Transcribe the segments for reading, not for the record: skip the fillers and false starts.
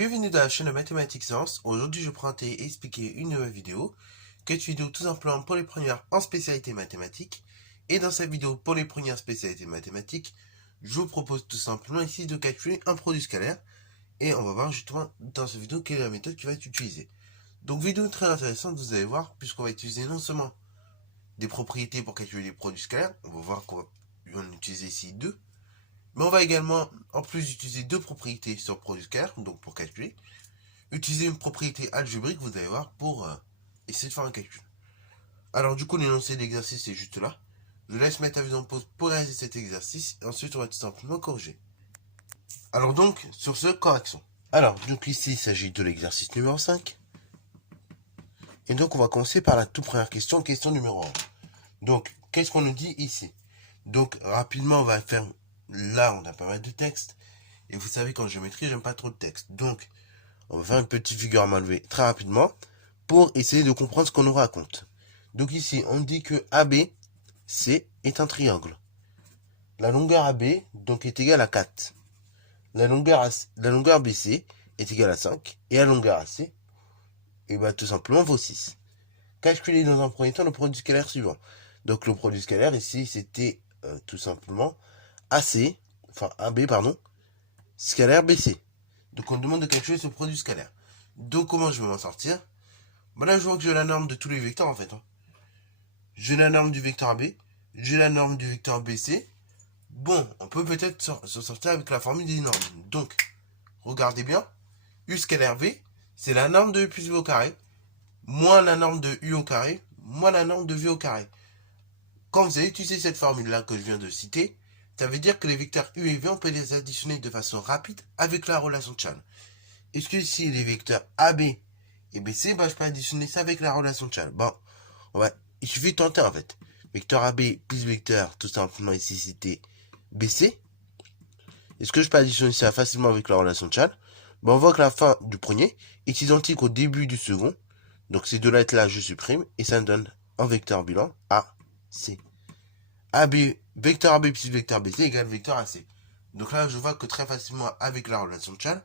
Bienvenue dans la chaîne de Mathématiques Sciences. Aujourd'hui, je vais présenter et expliquer une nouvelle vidéo, qui est une vidéo tout simplement pour les premières en spécialité mathématiques. Et dans cette vidéo pour les premières spécialités mathématiques, je vous propose tout simplement ici de calculer un produit scalaire. Et on va voir justement dans cette vidéo quelle est la méthode qui va être utilisée. Donc vidéo très intéressante, vous allez voir, puisqu'on va utiliser non seulement des propriétés pour calculer les produits scalaires, on va voir qu'on va utiliser ici deux. Mais on va également, en plus d'utiliser deux propriétés sur le produit scalaire, donc pour calculer, utiliser une propriété algébrique, vous allez voir, pour essayer de faire un calcul. Alors du coup, l'énoncé de l'exercice est juste là. Je laisse mettre la vidéo en pause pour réaliser cet exercice, et ensuite on va tout simplement corriger. Alors donc, sur ce, correction. Alors, donc ici, il s'agit de l'exercice numéro 5. Et donc, on va commencer par la toute première question, question numéro 1. Donc, qu'est-ce qu'on nous dit ici? Donc, rapidement, on va faire... Là, on a pas mal de texte. Et vous savez, qu'en géométrie, j'aime pas trop de texte. Donc, on va faire une petite figure à main levée très rapidement pour essayer de comprendre ce qu'on nous raconte. Donc ici, on dit que ABC est un triangle. La longueur AB donc est égale à 4. La longueur BC est égale à 5. Et la longueur AC, et bah, tout simplement vaut 6. Calculer dans un premier temps le produit scalaire suivant. Donc le produit scalaire ici, c'était tout simplement AB, scalaire BC. Donc on demande de calculer ce produit scalaire. Donc comment je vais m'en sortir? Là je vois que j'ai la norme de tous les vecteurs en fait. J'ai la norme du vecteur AB, j'ai la norme du vecteur BC. Bon, on peut peut-être s'en sortir avec la formule des normes. Donc, regardez bien, U scalaire V, c'est la norme de U plus V au carré, moins la norme de U au carré, moins la norme de V au carré. Quand vous avez utilisé cette formule-là que je viens de citer, ça veut dire que les vecteurs U et V, on peut les additionner de façon rapide avec la relation de Chan. Est-ce que ici, les vecteurs AB et BC, je peux additionner ça avec la relation de Chan? Bon, il suffit de tenter en fait. Vecteur AB plus vecteur, tout simplement ici, c'était BC. Est-ce que je peux additionner ça facilement avec la relation de Chan? On voit que la fin du premier est identique au début du second. Donc ces deux lettres là, je supprime. Et ça me donne un vecteur bilan AC. Vecteur AB plus vecteur BC égale vecteur AC. Donc là, je vois que très facilement, avec la relation de Chan,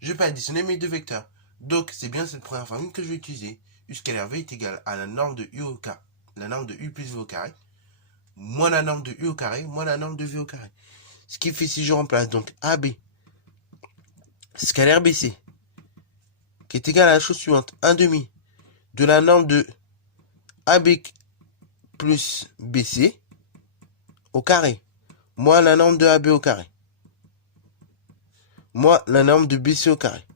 je peux additionner mes deux vecteurs. Donc, c'est bien cette première formule que je vais utiliser. U scalaire V est égal à la norme de U au carré, la norme de U plus V au carré, moins la norme de U au carré, moins la norme de V au carré. Ce qui fait si je remplace donc AB, scalaire BC, qui est égal à la chose suivante, 1 demi de la norme de AB plus BC au carré, moins la norme de AB au carré, moins la norme de BC au carré.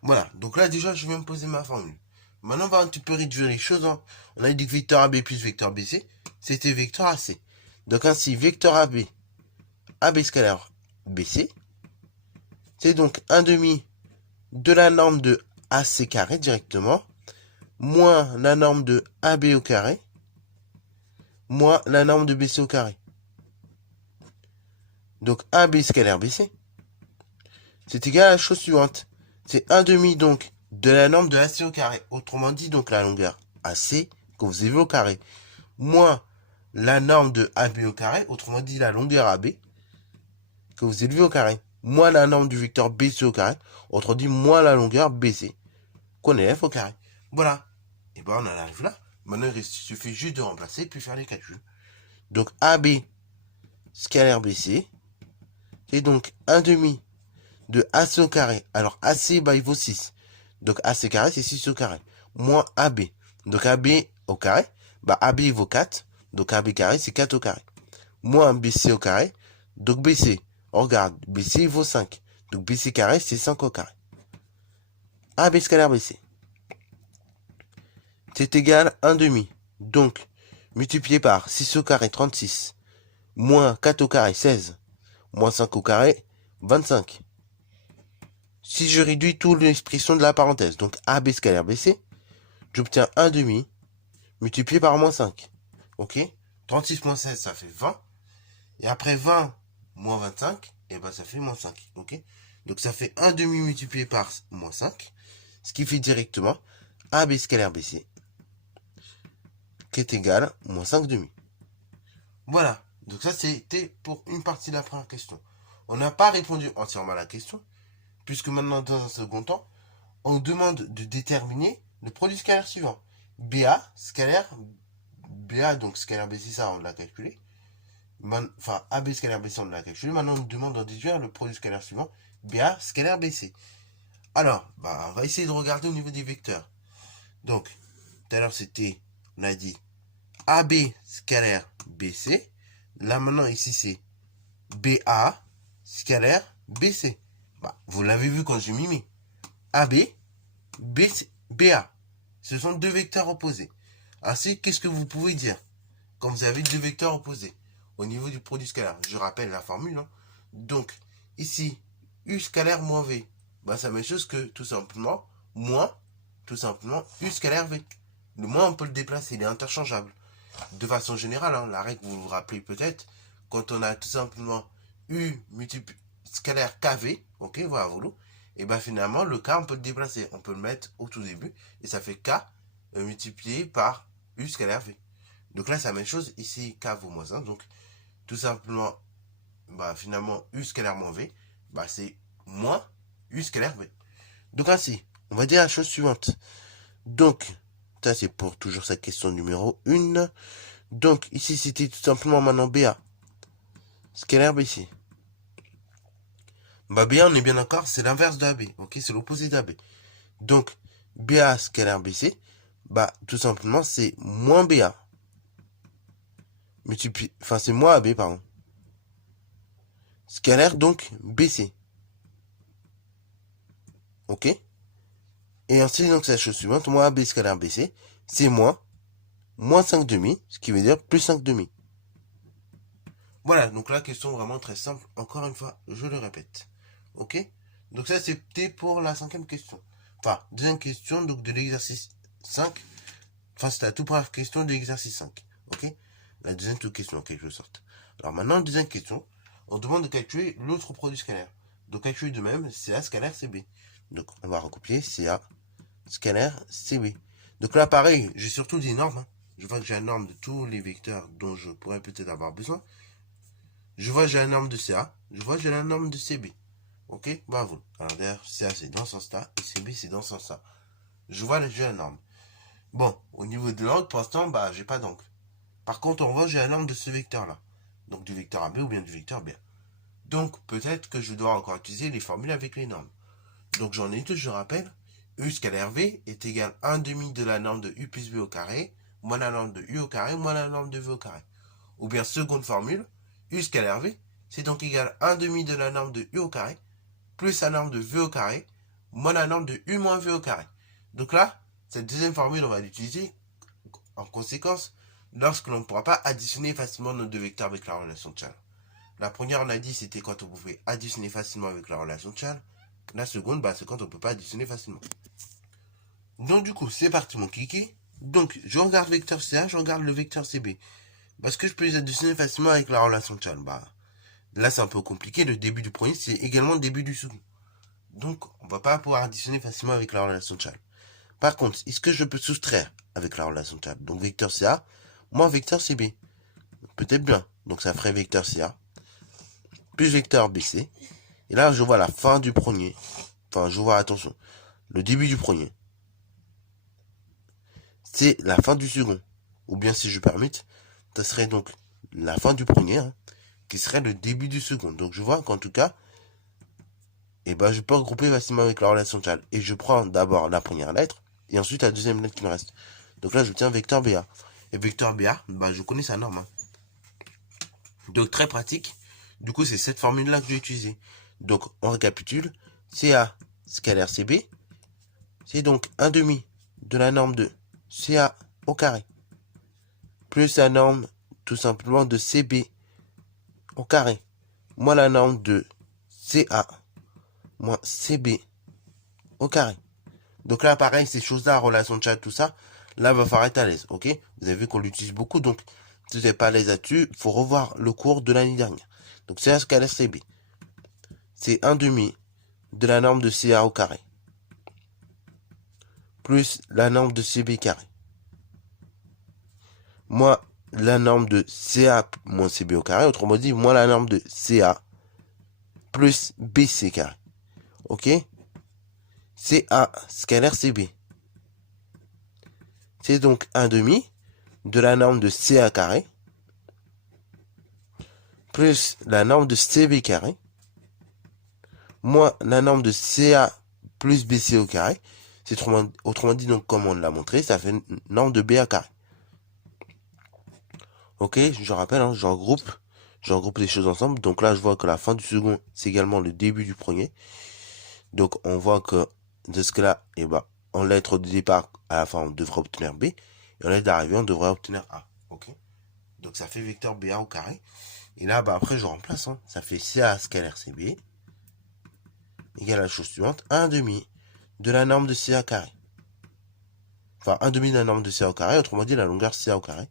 Voilà, donc là déjà je viens me poser ma formule. Maintenant on va un petit peu réduire les choses. On a dit que vecteur AB plus vecteur BC, c'était vecteur AC. Donc ainsi, vecteur AB, AB scalaire BC, c'est donc 1 demi de la norme de AC carré directement, moins la norme de AB au carré, moins la norme de BC au carré. Donc AB scalaire BC, c'est égal à la chose suivante. C'est 1 demi donc de la norme de AC au carré. Autrement dit, donc la longueur AC que vous avez vu au carré, moins la norme de AB au carré, autrement dit la longueur AB que vous élevez au carré, moins la norme du vecteur BC au carré, autrement dit moins la longueur BC qu'on élève au carré. Voilà. Et on en arrive là. Maintenant, il suffit juste de remplacer puis faire les calculs. Donc AB scalaire BC, c'est donc 1 demi de AC au carré. Alors AC, il vaut 6. Donc AC carré, c'est 6 au carré. Moins AB. Donc AB au carré, AB il vaut 4. Donc AB carré, c'est 4 au carré. Moins BC au carré. Donc BC, on regarde, BC il vaut 5. Donc BC carré, c'est 5 au carré. AB scalaire BC, c'est égal à 1 demi. Donc, multiplié par 6 au carré, 36. Moins 4 au carré, 16. Moins 5 au carré, 25. Si je réduis toute l'expression de la parenthèse, donc AB scalaire BC, j'obtiens 1 demi multiplié par moins 5. Ok? 36 moins 16, ça fait 20. Et après 20 moins 25, et ça fait moins 5. Ok? Donc ça fait 1 demi multiplié par moins 5. Ce qui fait directement AB scalaire BC, qui est égal à moins 5 demi. Voilà. Donc ça, c'était pour une partie de la première question. On n'a pas répondu entièrement à la question, puisque maintenant, dans un second temps, on nous demande de déterminer le produit scalaire suivant. BA, scalaire, BA, donc scalaire BC, ça, on l'a calculé. Enfin, AB scalaire BC, on l'a calculé. Maintenant, on nous demande de déduire le produit scalaire suivant. BA, scalaire BC. Alors, on va essayer de regarder au niveau des vecteurs. Donc, tout à l'heure, c'était, on a dit AB scalaire BC. Là, maintenant, ici, c'est BA scalaire BC. Vous l'avez vu quand j'ai mimé. AB, BC, BA. Ce sont deux vecteurs opposés. Ainsi, qu'est-ce que vous pouvez dire quand vous avez deux vecteurs opposés au niveau du produit scalaire? Je rappelle la formule. Hein. Donc, ici, U scalaire moins V. C'est la même chose que tout simplement moins, U scalaire V. Le moins, on peut le déplacer, il est interchangeable. De façon générale, hein, la règle, vous vous rappelez peut-être, quand on a tout simplement U scalaire KV, ok, voilà, voilà, et finalement, le K, on peut le déplacer. On peut le mettre au tout début, et ça fait K multiplié par U scalaire V. Donc là, c'est la même chose. Ici, K vaut moins 1. Donc, tout simplement, finalement, U scalaire moins V, c'est moins U scalaire V. Donc ainsi, on va dire la chose suivante. Donc, ça c'est pour toujours cette question numéro 1. Donc, ici, c'était tout simplement maintenant BA. Scalaire BC. BA, on est bien d'accord, c'est l'inverse de AB. Ok, c'est l'opposé d'AB. Donc, BA scalaire BC, tout simplement, c'est moins BA. C'est moins AB, pardon. Scalaire, donc, BC. Ok? Et ensuite, donc, c'est la chose suivante. Moins AB scalaire BC, c'est moins 5,5, ce qui veut dire plus 5,5. Voilà, donc la question vraiment très simple. Encore une fois, je le répète. Ok? Donc ça, c'était pour la 5e question. Enfin, deuxième question, donc de l'exercice 5. Enfin, c'était la toute première question de l'exercice 5. Ok? La deuxième question, en quelque sorte. Alors maintenant, deuxième question. On demande de calculer l'autre produit scalaire. Donc calculer de même, CA scalaire CB. Donc on va recopier CA scalaire CB. Donc là, pareil, j'ai surtout des normes. Hein. Je vois que j'ai la norme de tous les vecteurs dont je pourrais peut-être avoir besoin. Je vois que j'ai la norme de CA. Je vois que j'ai la norme de CB. Ok? Bravo. Alors d'ailleurs, CA c'est dans ce sens-là et CB c'est dans ce sens-là. Je vois j'ai la norme. Bon, au niveau de l'angle, pour l'instant, j'ai pas d'angle. Par contre, on voit j'ai la norme de ce vecteur-là. Donc du vecteur AB ou bien du vecteur B. Donc peut-être que je dois encore utiliser les formules avec les normes. Donc j'en ai deux, je rappelle. U scalaire V est égal à 1/2 de la norme de U plus B au carré, moins la norme de U au carré, moins la norme de V au carré. Ou bien seconde formule, U scalaire V, c'est donc égal à 1/2 de la norme de U au carré, plus la norme de V au carré, moins la norme de U moins V au carré. Donc là, cette deuxième formule, on va l'utiliser en conséquence lorsque l'on ne pourra pas additionner facilement nos deux vecteurs avec la relation de Chasles. La première, on a dit, c'était quand on pouvait additionner facilement avec la relation de Chasles. La seconde, c'est quand on ne peut pas additionner facilement. Donc du coup, c'est parti mon kiki. Donc, je regarde le vecteur CA, je regarde le vecteur CB. Parce que je peux les additionner facilement avec la relation de Chasles. Là, c'est un peu compliqué. Le début du premier, c'est également le début du second. Donc, on ne va pas pouvoir additionner facilement avec la relation de Chasles. Par contre, est-ce que je peux soustraire avec la relation de Chasles? Donc, vecteur CA, moins vecteur CB. Peut-être bien. Donc, ça ferait vecteur CA plus vecteur BC. Et là, je vois la fin du premier. Enfin, je vois, attention, le début du premier. C'est la fin du second. Ou bien, si je permette, ça serait donc la fin du premier, hein, qui serait le début du second. Donc, je vois qu'en tout cas, je peux regrouper facilement avec la relation de Chasles. Et je prends d'abord la première lettre, et ensuite la deuxième lettre qui me reste. Donc là, je tiens vecteur BA. Et vecteur BA, je connais sa norme. Hein. Donc, très pratique. Du coup, c'est cette formule-là que je vais utiliser. Donc, on récapitule. CA scalaire CB, c'est donc 1/2 de la norme de CA au carré, plus la norme tout simplement de CB au carré, moins la norme de CA moins CB au carré. Donc là, pareil, ces choses-là, relation de Chasles, tout ça, là, va falloir être à l'aise, ok? Vous avez vu qu'on l'utilise beaucoup, donc si vous n'êtes pas à l'aise là-dessus, il faut revoir le cours de l'année dernière. Donc CA scalaire CB, c'est 1/2 de la norme de CA au carré, plus la norme de CB carré, moins la norme de CA moins CB au carré, autrement dit, moins la norme de CA plus BC carré. ok, CA scalaire CB. C'est donc 1 demi de la norme de CA carré plus la norme de CB carré moins la norme de CA plus BC au carré. C'est autrement dit, donc comme on l'a montré, ça fait une norme de BA carré. Ok, je rappelle, hein, je regroupe les choses ensemble. Donc là, je vois que la fin du second, c'est également le début du premier. Donc on voit que de ce cas-là, eh ben, en lettre de départ, à la fin, on devrait obtenir B. Et en lettre d'arrivée, on devrait obtenir A. Ok. Donc ça fait vecteur BA au carré. Et là, bah, après, je remplace. Hein. Ça fait CA scalaire CB égale à la chose suivante. 1 demi de la norme de CA carré. Enfin, 1 demi de la norme de CA au carré. Autrement dit, la longueur CA au carré.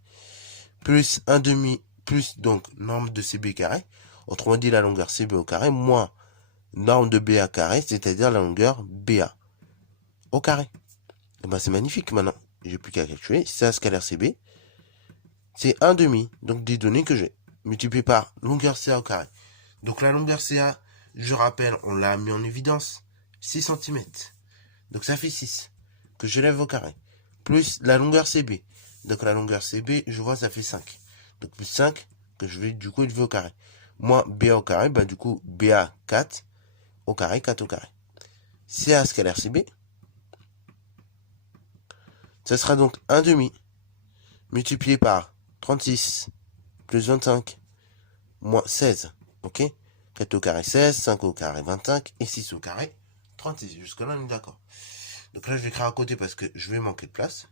Plus 1 demi, plus donc norme de CB carré. Autrement dit, la longueur CB au carré. Moins norme de BA carré, c'est-à-dire la longueur BA au carré. Et ben c'est magnifique maintenant. J'ai plus qu'à calculer. CA scalaire CB, c'est 1 demi. Donc des données que j'ai. Multiplié par longueur CA au carré. Donc la longueur CA, je rappelle, on l'a mis en évidence. 6 cm. Donc ça fait 6. Que je lève au carré. Plus la longueur CB. Donc la longueur CB, je vois, ça fait 5. Donc plus 5, que je vais du coup élever au carré. Moins BA au carré, ben du coup BA 4 au carré, 4 au carré. CA scalaire CB, ça sera donc 1 demi multiplié par 36 plus 25 moins 16. Ok, 4 au carré 16, 5 au carré 25 et 6 au carré 36. Jusque là on est d'accord. Donc là je vais écrire à côté parce que je vais manquer de place.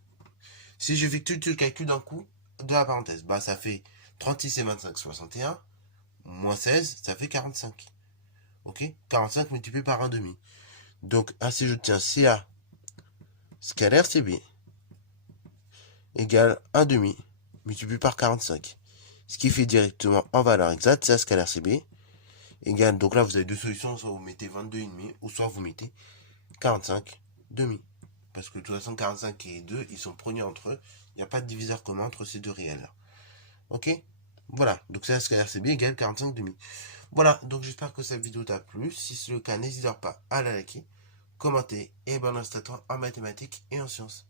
Si j'effectue tout le calcul d'un coup de la parenthèse, bah ça fait 36 et 25, 61, moins 16, ça fait 45. Ok, 45 multiplié par 1 demi. Donc ainsi je tiens CA scalaire CB égale 1 demi multiplié par 45. Ce qui fait directement en valeur exacte, c'est scalaire CB égale, donc là vous avez deux solutions, soit vous mettez 22,5 ou soit vous mettez 45 demi. Parce que de toute façon 45 et 2, ils sont prognés entre eux, il n'y a pas de diviseur commun entre ces deux réels là. Ok, voilà, donc c'est scalaire CB égale 45 demi. Voilà, donc j'espère que cette vidéo t'a plu. Si c'est le cas, n'hésite pas à la liker, commenter et bon instant en mathématiques et en sciences.